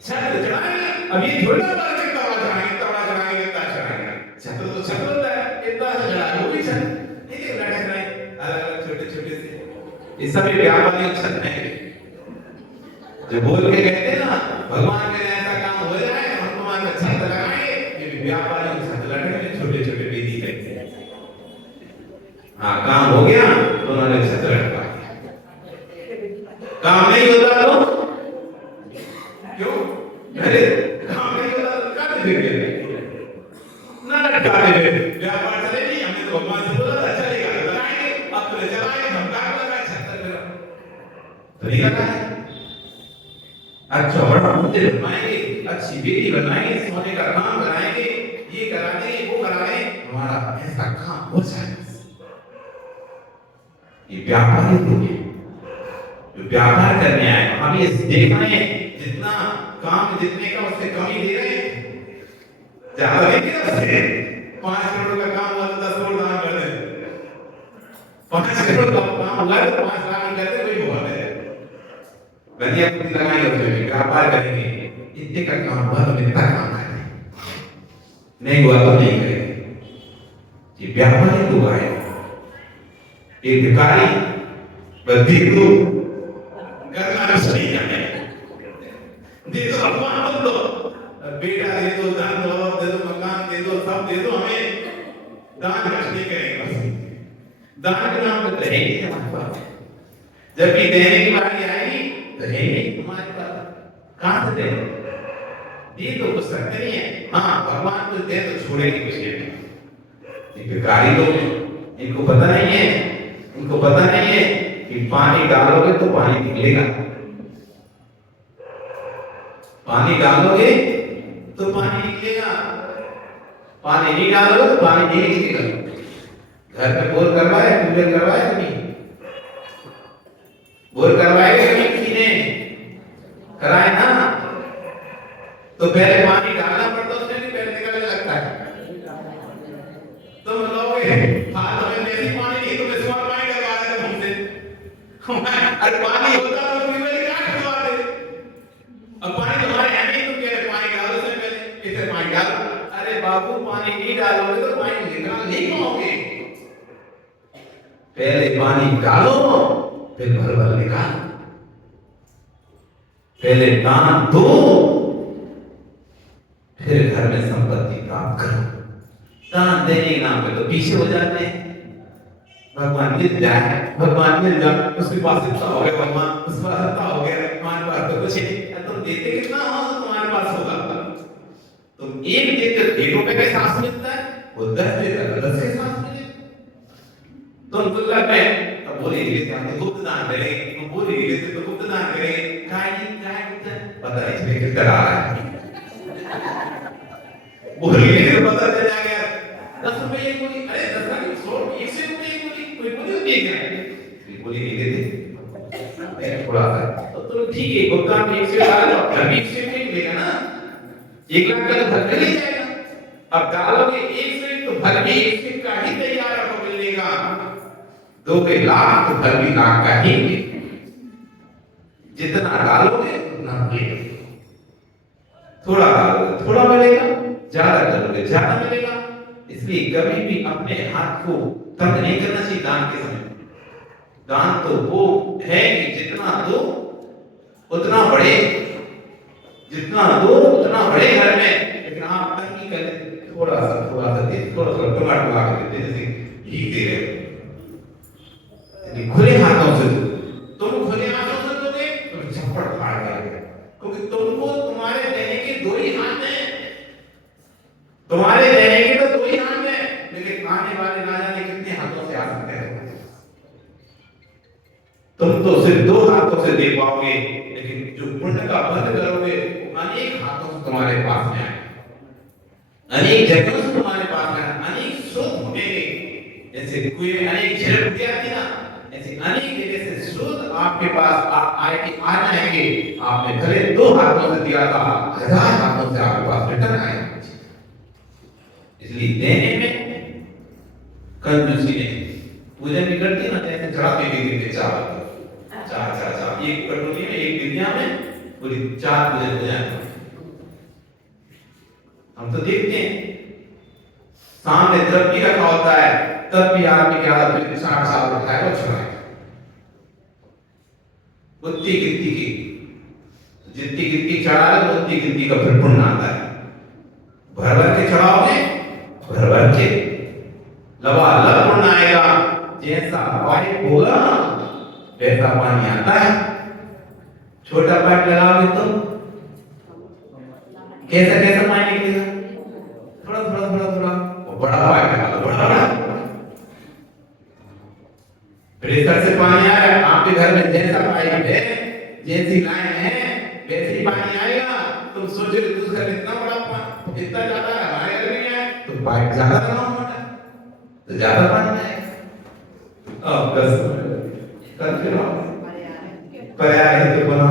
छत चढ़ाएंगे। अब ये छोटा बात है, तवा चढ़ाएंगे, तवा चढ़ाएंगे, ता चढ़ाएंगे। छत तो छत होता है, इतना सा चढ़ा वो भी छत नहीं है। लटक रहे अलग अलग छोटे छोटे से, ये सभी व्यापारी छत है जो बोल के कहते हैं ना भगवान के ऐसा काम हो जाए, हम तुम्हारे छत लगाएंगे। ये व्यापारी छत लटके छोटे छोटे बेदी कहते हैं। हाँ काम हो गया तो उन्होंने छत लटका, काम नहीं होता तो क्यों? अरे काम नहीं होता तो क्या देंगे ना, लटका दे। व्यापार चले नहीं, हमने तो भगवान से बोला था चलेगा तो लगाएंगे, अब तो चलाएंगे, हम काम लगाए छत मेरा तो नहीं लगाए। अच्छा बड़ा मंदिर बनाएंगे, अच्छी बेटी बनाएंगे, सोने का काम कराएंगे, ये करा देंगे, वो करा देंगे, हमारा ऐसा काम हो जाएगा। ये व्यापारी लोग हैं जो व्यापार करने आए। हम ये देख रहे हैं जितना काम जितने का उससे कम ही दे रहे हैं, ज्यादा नहीं दे रहे। 5 करोड़ का काम हुआ तो 10 करोड़ दान कर दे, 5 करोड़ का काम हुआ तो 5 लाख कर दे, कोई बहुत है। बढ़िया बुद्धि लगाएंगे, उसमें व्यापार करेंगे, इतने का काम हुआ तो इतना काम करेंगे, नहीं हुआ तो नहीं करेंगे। ये व्यापारी लोग आए। एक भिखारी बद्धी लोग करना सही है, दे दो भगवान बोल दो, बेटा दे दो, धन दौलत दे दो, मकान दे दो, सब दे दो, हमें दान खर्च नहीं करेंगे। दान के नाम पर रहेंगे हमारे पास, जब भी देने की बारी आएगी तो रहेंगे हमारे पास। कहां से दें? ये तो कुछ सकते नहीं है। हाँ भगवान को दे तो छोड़ेगी कुछ नहीं। भिखारी लोग, इनको पता नहीं है, इनको पता नहीं है कि पानी डालोगे तो पानी निकलेगा, पानी डालोगे तो पानी निकलेगा, पानी नहीं डालोगे तो पानी नहीं निकलेगा। घर में बोर करवाए, ट्यूबवेल करवाए कि नहीं? बोर करवाएगा कि नहीं? किसी ने कराए ना, तो पहले पानी डालना पड़ता है, उसमें भी पहले निकलने लगता है। तुम लोगे हाथ में नहीं पानी नहीं, तो मैं सुबह पानी करवा देता हमसे। अरे पानी होता तो ट्यूबवेल क्या करवाते? अब पानी पानी डालो। अरे बाबू पानी नहीं डालोगे तो पानी निकाल नहीं पाओगे। पहले पानी डालो फिर भर भर निकालो। पहले दान दो फिर घर में संपत्ति प्राप्त करो। दान देने के नाम पे तो पीछे हो जाते हैं। भगवान मिल जाए, भगवान मिल जाए, उसके पास इतना हो गया, भगवान उसके पास इतना हो गया, तुम्हारे पास तो कुछ नहीं। तुम देते कितना हो तो तुम्हारे पास होगा। तुम एक देते 1 रुपए का सांस मिलता है, वो 10 देता है 10 के सांस मिले। तुम तो लग गए अब बोले हम तो गुप्त दान करेंगे, तुम बोले तो गुप्त दान करेंगे। काय पता है इसमें कितना आ रहा है। बोलिए पता चला गया 10 रुपए एक बोली। अरे 10 का 100 रुपए 100 रुपए एक बोली। कोई बोली होती है क्या? बोली नहीं देते थोड़ा सा तो ठीक है। भुगतान में 100 आ रहा है, अभी 100 नहीं मिलेगा ना। 1 लाख का तो भर के ले जाएगा। अब डालोगे 100 तो भर के 100 का ही तैयार आपको मिलेगा। 2 के लाख तो भर भी लाख का ही मिलेगा। जितना डालोगे उतना मिलेगा। थोड़ा डालोगे थोड़ा मिलेगा, ज्यादा डालोगे ज्यादा मिलेगा। इसलिए कभी भी अपने हाथ को तंग नहीं करना चाहिए दान के समय। दान तो वो है कि जितना दो उतना बढ़े, जितना दो उतना बढ़े घर में। लेकिन आप तंगी कर थोड़ा सा दे, थोड़ा टमाटर ला के देते जैसे घी दे रहे हो। खुले हाथों से दो। तुम खुले हाथों से दोगे तो झपड़ फाड़ जाएगा, क्योंकि तुमको तुम्हारे देने के 2 ही हाथ हैं। तुम्हारे देने के तो 2 ही हाथ हैं, लेकिन आने वाले ना जाने कितने हाथों से आ सकते हैं। तुम तो सिर्फ 2 हाथों से दे पाओगे, लेकिन जो पुण्य का बंध करोगे अनेक हाथों से तुम्हारे पास में आए, अनेक जगहों से तुम्हारे पास में आए, अनेक स्रोत होंगे। जैसे कोई अनेक झलक दिया थी ना, ऐसे अनेक जगह से स्रोत आपके पास आ जाएंगे। आपने भले 2 हाथों से दिया था, 1000 हाथों से आपके पास रिटर्न आएगा। इसलिए देने में कंजूसी नहीं। पूजन भी करती है ना, जैसे चढ़ाते देते चावल चार एक कटोरी में एक बिरया में पूरी 4 पूजन हो जाए। हम तो देखते हैं सामने द्रव्य रखा होता है, तब भी आदमी क्या आदत 60 साल उठाए और चढ़ाए। उतनी गिनती की जितनी गिनती चढ़ा है उतनी गिनती का फिर पुण्य आता है। भर भर के चढ़ाओगे भर भर के लबालब पुण्य आएगा। जैसा पाइप होगा वैसा पानी आता है। छोटा पाइप लगाओगे तो कैसा कैसा पानी निकलेगा? थोड़ा थोड़ा थोड़ा थोड़ा। बड़ा पाइप लगा लो, बड़ा प्रेशर से पानी आ रहा है आपके घर में। जैसा पाइप है, जैसी लाइन है, वैसे ही पानी आएगा। तुम सोचो दूध का इतना बड़ा पानी, इतना ज्यादा हमारे घर में है तो पाइप ज्यादा लगाओ मोटा तो ज्यादा पानी आएगा। अब बस कर फिर पर्याय है तो बना